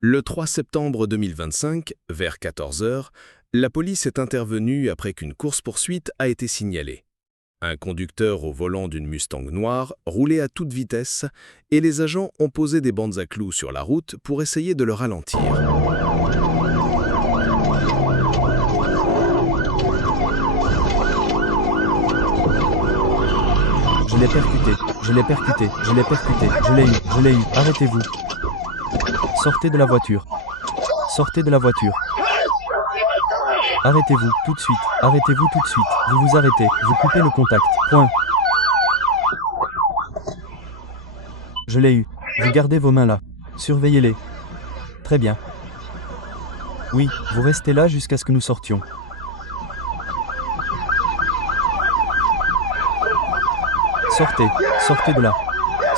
Le 3 septembre 2025, vers 14 heures, la police est intervenue après qu'une course-poursuite a été signalée. Un conducteur au volant d'une Mustang noire roulait à toute vitesse et les agents ont posé des bandes à clous sur la route pour essayer de le ralentir. Je l'ai percuté, je l'ai percuté, je l'ai percuté, je l'ai eu, arrêtez-vous. Sortez de la voiture. Sortez de la voiture. Arrêtez-vous, tout de suite, arrêtez-vous tout de suite, vous vous arrêtez, vous coupez le contact, point. Je l'ai eu, vous gardez vos mains là, surveillez-les. Très bien. Oui, vous restez là jusqu'à ce que nous sortions. Sortez, sortez de là,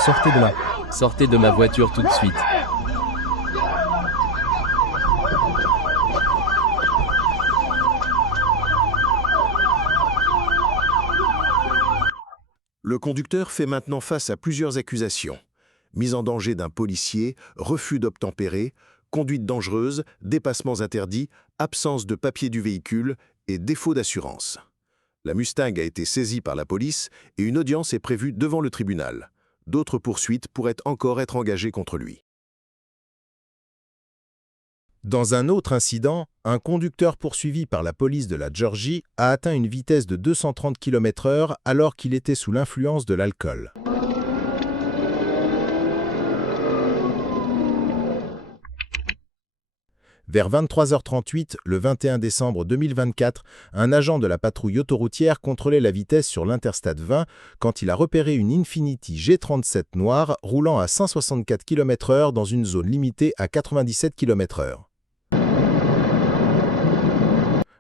sortez de là. Sortez de ma voiture tout de suite. Le conducteur fait maintenant face à plusieurs accusations. Mise en danger d'un policier, refus d'obtempérer, conduite dangereuse, dépassements interdits, absence de papier du véhicule et défaut d'assurance. La Mustang a été saisie par la police et une audience est prévue devant le tribunal. D'autres poursuites pourraient encore être engagées contre lui. Dans un autre incident, un conducteur poursuivi par la police de la Géorgie a atteint une vitesse de 230 km/h alors qu'il était sous l'influence de l'alcool. Vers 23h38, le 21 décembre 2024, un agent de la patrouille autoroutière contrôlait la vitesse sur l'Interstate 20 quand il a repéré une Infiniti G37 noire roulant à 164 km/h dans une zone limitée à 97 km/h.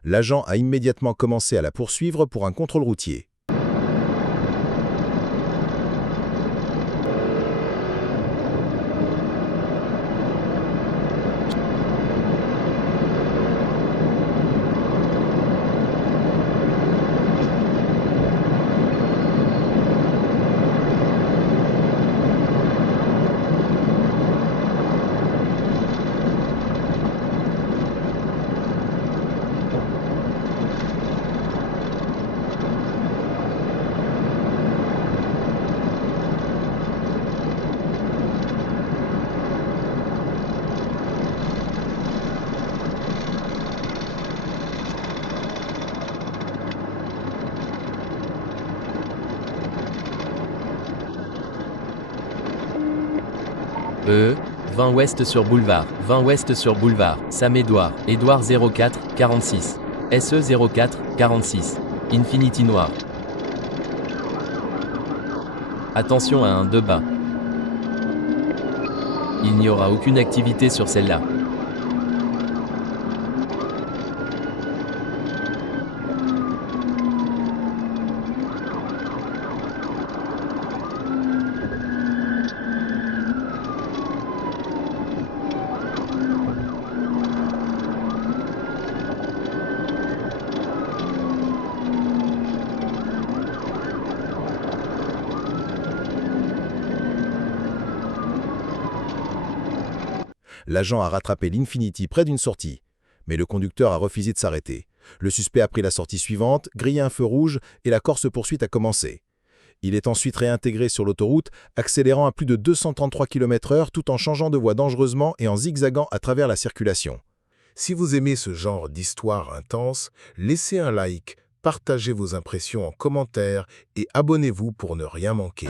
L'agent a immédiatement commencé à la poursuivre pour un contrôle routier. E, 20 ouest sur boulevard, 20 ouest sur boulevard, Sam Edouard, Edouard 04, 46, SE 04, 46, Infiniti noir. Attention à un de bas. Il n'y aura aucune activité sur celle-là. L'agent a rattrapé l'Infiniti près d'une sortie, mais le conducteur a refusé de s'arrêter. Le suspect a pris la sortie suivante, grillé un feu rouge et la course-poursuite a commencé. Il est ensuite réintégré sur l'autoroute, accélérant à plus de 233 km/h tout en changeant de voie dangereusement et en zigzagant à travers la circulation. Si vous aimez ce genre d'histoire intense, laissez un like, partagez vos impressions en commentaire et abonnez-vous pour ne rien manquer.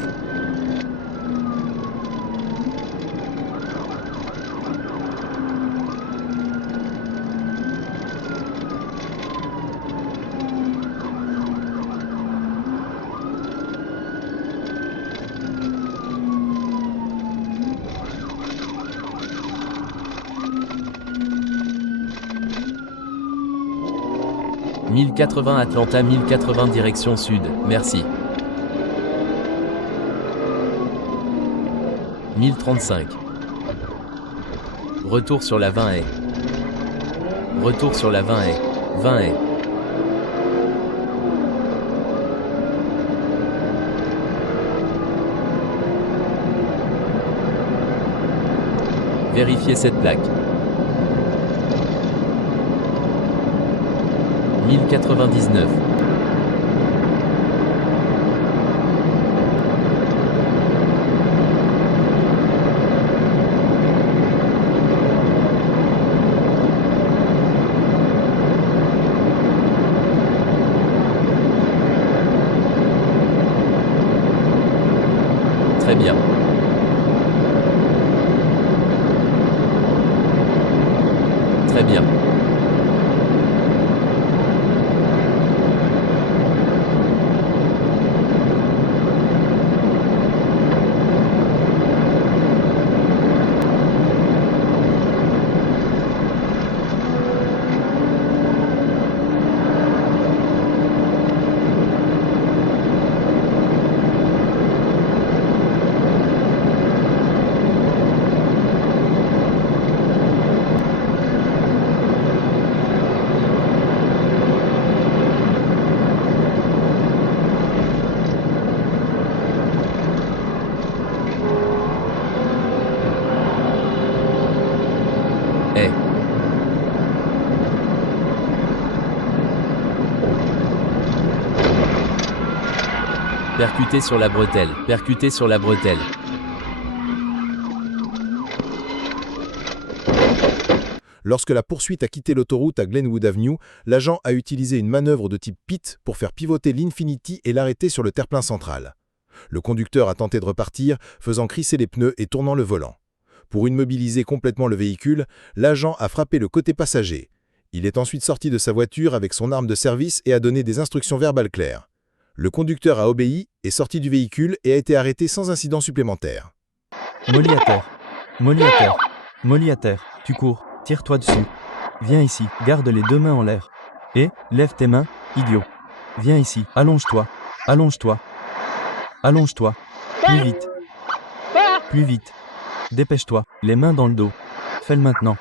« 1080 Atlanta 1080 direction sud, merci. 1035. Retour sur la 20 haies. Retour sur la 20 haies. 20 haies. Vérifiez cette plaque. 1099. Très bien. Très bien. Eh. Percuté sur la bretelle. Percuté sur la bretelle. Lorsque la poursuite a quitté l'autoroute à Glenwood Avenue, l'agent a utilisé une manœuvre de type pit pour faire pivoter l'Infiniti et l'arrêter sur le terre-plein central. Le conducteur a tenté de repartir, faisant crisser les pneus et tournant le volant. Pour immobiliser complètement le véhicule, l'agent a frappé le côté passager. Il est ensuite sorti de sa voiture avec son arme de service et a donné des instructions verbales claires. Le conducteur a obéi, est sorti du véhicule et a été arrêté sans incident supplémentaire. Molly à terre. Molly à terre. Molly à terre. Tu cours. Tire-toi dessus. Viens ici. Garde les deux mains en l'air. Et, lève tes mains, idiot. Viens ici. Allonge-toi. Allonge-toi. Allonge-toi. Plus vite. Plus vite. Dépêche-toi. Les mains dans le dos. Fais-le maintenant.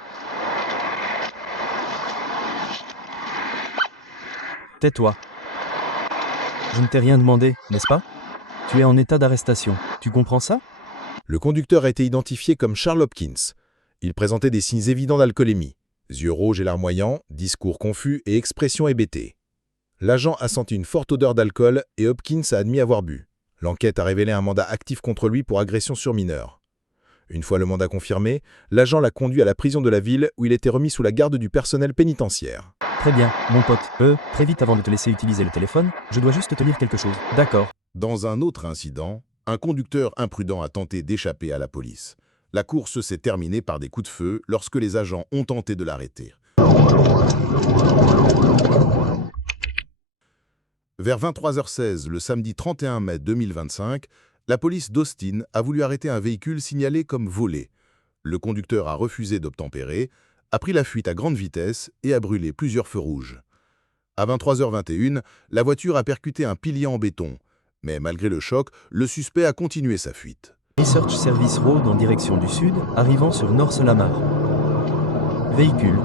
Tais-toi. Je ne t'ai rien demandé, n'est-ce pas? Tu es en état d'arrestation. Tu comprends ça? Le conducteur a été identifié comme Charles Hopkins. Il présentait des signes évidents d'alcoolémie. Yeux rouges et larmoyants, discours confus et expression hébétée. L'agent a senti une forte odeur d'alcool et Hopkins a admis avoir bu. L'enquête a révélé un mandat actif contre lui pour agression sur mineur. Une fois le mandat confirmé, l'agent l'a conduit à la prison de la ville où il était remis sous la garde du personnel pénitentiaire. Très bien, mon pote. Très vite avant de te laisser utiliser le téléphone, je dois juste te lire quelque chose. D'accord. Dans un autre incident, un conducteur imprudent a tenté d'échapper à la police. La course s'est terminée par des coups de feu lorsque les agents ont tenté de l'arrêter. Vers 23h16, le samedi 31 mai 2025, la police d'Austin a voulu arrêter un véhicule signalé comme volé. Le conducteur a refusé d'obtempérer, a pris la fuite à grande vitesse et a brûlé plusieurs feux rouges. À 23h21, la voiture a percuté un pilier en béton, mais malgré le choc, le suspect a continué sa fuite. Research Service Road en direction du sud, arrivant sur North Lamar. Véhicule.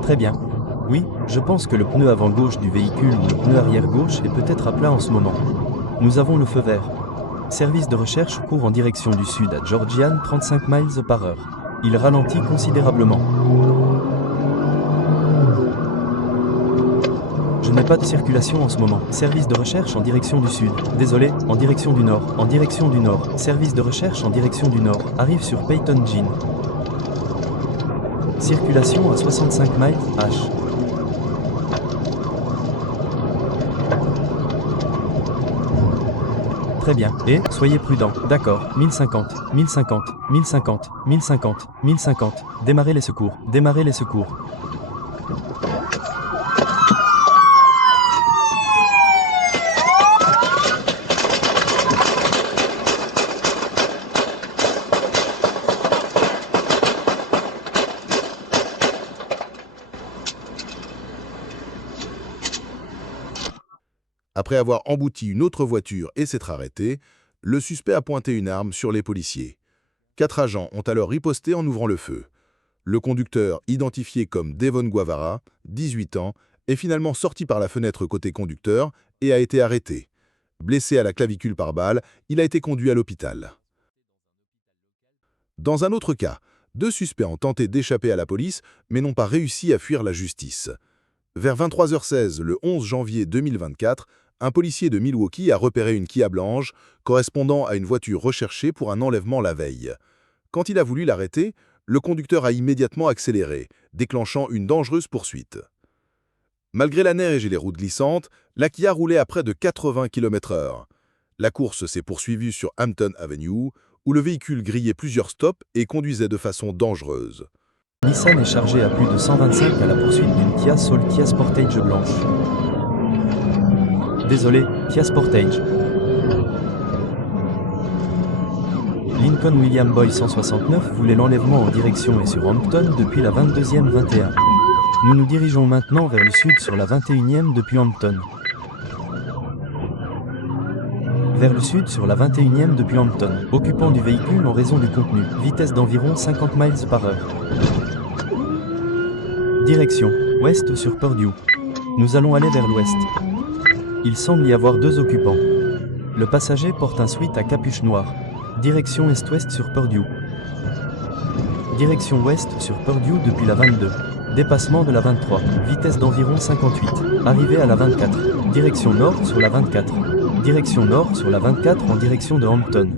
Très bien. Oui, je pense que le pneu avant gauche du véhicule ou le pneu arrière gauche est peut-être à plat en ce moment. Nous avons le feu vert. Service de recherche court en direction du sud à Georgian 35 miles par heure. Il ralentit considérablement. Je n'ai pas de circulation en ce moment. Service de recherche en direction du sud. Désolé, en direction du nord. En direction du nord. Service de recherche en direction du nord. Arrive sur Peyton Jean. Circulation à 65 miles H. Très bien. Et, soyez prudents. D'accord. 1050, 1050, 1050, 1050, 1050. Démarrez les secours. Démarrez les secours. Après avoir embouti une autre voiture et s'être arrêté, le suspect a pointé une arme sur les policiers. 4 agents ont alors riposté en ouvrant le feu. Le conducteur, identifié comme Devon Guavara, 18 ans, est finalement sorti par la fenêtre côté conducteur et a été arrêté. Blessé à la clavicule par balle, il a été conduit à l'hôpital. Dans un autre cas, 2 suspects ont tenté d'échapper à la police, mais n'ont pas réussi à fuir la justice. Vers 23h16, le 11 janvier 2024, un policier de Milwaukee a repéré une Kia blanche, correspondant à une voiture recherchée pour un enlèvement la veille. Quand il a voulu l'arrêter, le conducteur a immédiatement accéléré, déclenchant une dangereuse poursuite. Malgré la neige et les routes glissantes, la Kia roulait à près de 80 km/h. La course s'est poursuivie sur Hampton Avenue, où le véhicule grillait plusieurs stops et conduisait de façon dangereuse. Nissan est chargé à plus de 125 à la poursuite d'une Kia Soul Kia Sportage blanche. Désolé, Kia Sportage. Lincoln William Boy 169 voulait l'enlèvement en direction et sur Hampton depuis la 22e 21. Nous nous dirigeons maintenant vers le sud sur la 21e depuis Hampton. Vers le sud sur la 21e depuis Hampton, occupant du véhicule en raison du contenu, vitesse d'environ 50 miles par heure. Direction, ouest sur Purdue. Nous allons aller vers l'ouest. Il semble y avoir 2 occupants. Le passager porte un sweat à capuche noire. Direction est-ouest sur Purdue. Direction ouest sur Purdue depuis la 22. Dépassement de la 23. Vitesse d'environ 58. Arrivée à la 24. Direction nord sur la 24. Direction nord sur la 24 en direction de Hampton.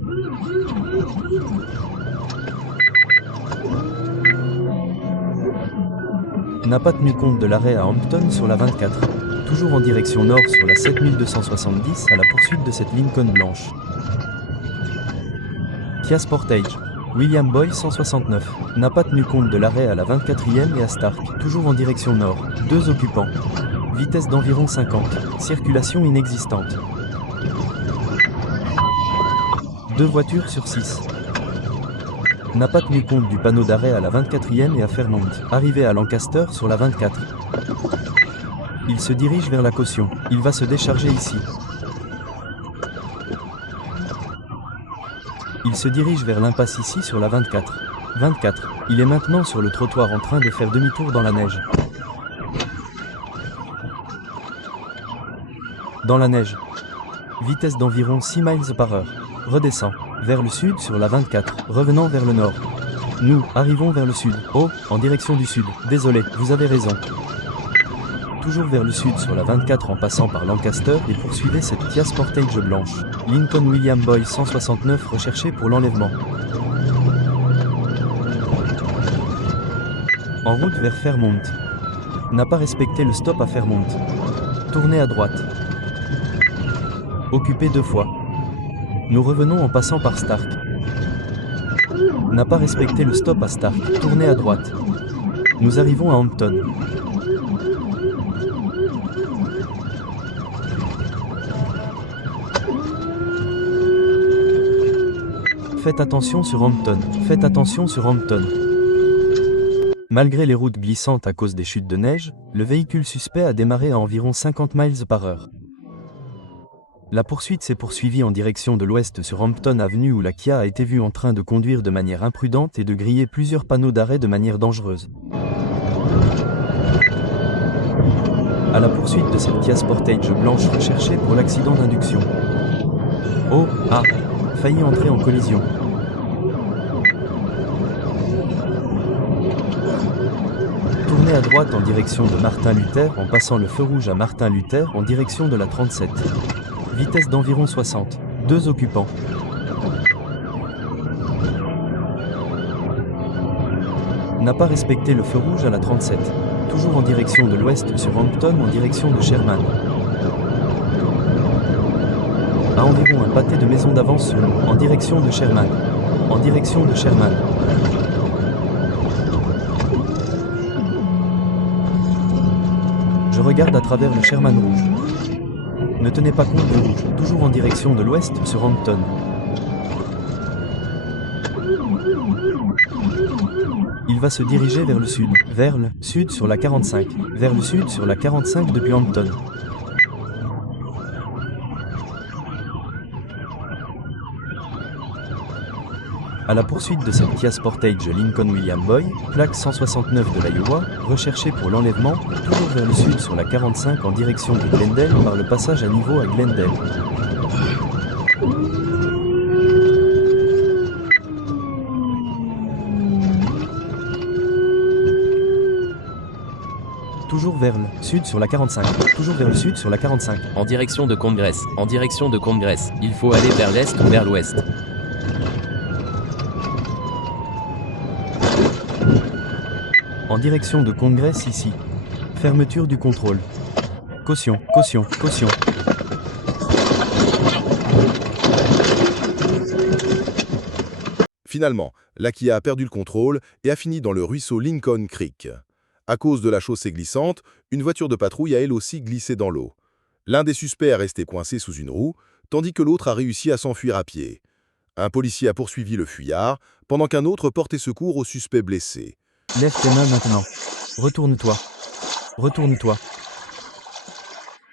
N'a pas tenu compte de l'arrêt à Hampton sur la 24. Toujours en direction nord sur la 7270 à la poursuite de cette Lincoln blanche. Kia Sportage. William Boy 169. N'a pas tenu compte de l'arrêt à la 24e et à Stark. Toujours en direction nord. 2 occupants. Vitesse d'environ 50. Circulation inexistante. 2 voitures sur 6. N'a pas tenu compte du panneau d'arrêt à la 24e et à Fairmont. Arrivé à Lancaster sur la 24. Il se dirige vers la caution. Il va se décharger ici. Il se dirige vers l'impasse ici sur la 24. 24. Il est maintenant sur le trottoir en train de faire demi-tour dans la neige. Dans la neige. Vitesse d'environ 6 miles par heure. Redescend. Vers le sud sur la 24. Revenant vers le nord. Nous arrivons vers le sud. Oh, en direction du sud. Désolé, vous avez raison. Toujours vers le sud sur la 24 en passant par Lancaster et poursuivez cette Kia Sportage blanche. Lincoln William Boy 169 recherché pour l'enlèvement. En route vers Fairmont. N'a pas respecté le stop à Fairmont. Tournez à droite. Occupé 2 fois. Nous revenons en passant par Stark. N'a pas respecté le stop à Stark. Tournez à droite. Nous arrivons à Hampton. Faites attention sur Hampton. Faites attention sur Hampton. Malgré les routes glissantes à cause des chutes de neige, le véhicule suspect a démarré à environ 50 miles par heure. La poursuite s'est poursuivie en direction de l'ouest sur Hampton Avenue où la Kia a été vue en train de conduire de manière imprudente et de griller plusieurs panneaux d'arrêt de manière dangereuse. À la poursuite de cette Kia Sportage blanche recherchée pour l'accident d'induction. Oh, ah, failli entrer en collision. Tournez à droite en direction de Martin Luther en passant le feu rouge à Martin Luther en direction de la 37. Vitesse d'environ 60. 2 occupants. N'a pas respecté le feu rouge à la 37. Toujours en direction de l'ouest sur Hampton en direction de Sherman. À environ un pâté de maison d'avance sur nous, en direction de Sherman. En direction de Sherman. Je regarde à travers le Sherman rouge. Ne tenez pas compte du rouge, toujours en direction de l'ouest sur Hampton. Il va se diriger vers le sud sur la 45, vers le sud sur la 45 depuis Hampton. À la poursuite de cette Kia Sportage Lincoln William Boy, plaque 169 de l'Iowa, recherchée pour l'enlèvement, toujours vers le sud sur la 45 en direction de Glendale par le passage à niveau à Glendale. Toujours vers le sud sur la 45. Toujours vers le sud sur la 45. En direction de Congress. En direction de Congress. Il faut aller vers l'est ou vers l'ouest. En direction de Congress ici. Fermeture du contrôle. Caution, caution, caution. Finalement, la Kia a perdu le contrôle et a fini dans le ruisseau Lincoln Creek. À cause de la chaussée glissante, une voiture de patrouille a elle aussi glissé dans l'eau. L'un des suspects est resté coincé sous une roue, tandis que l'autre a réussi à s'enfuir à pied. Un policier a poursuivi le fuyard, pendant qu'un autre portait secours au suspect blessé. Lève tes mains maintenant. Retourne-toi. Retourne-toi.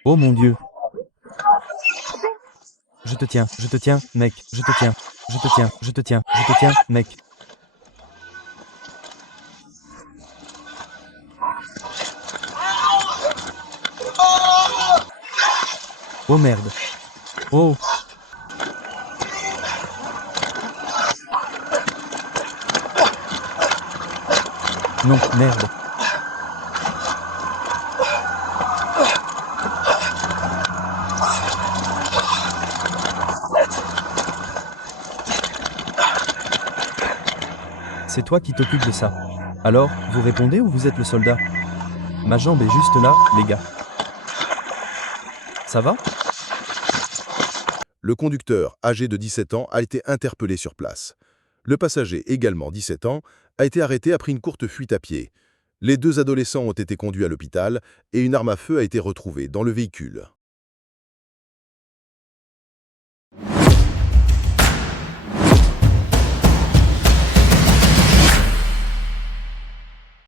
Oh mon Dieu. Je te tiens, mec, je te tiens. Je te tiens, je te tiens, je te tiens, mec. Oh merde. Oh. Non, merde. C'est toi qui t'occupes de ça. Alors, vous répondez ou vous êtes le soldat? Ma jambe est juste là, les gars. Ça va? Le conducteur, âgé de 17 ans, a été interpellé sur place. Le passager, également 17 ans, a été arrêté après une courte fuite à pied. Les deux adolescents ont été conduits à l'hôpital et une arme à feu a été retrouvée dans le véhicule.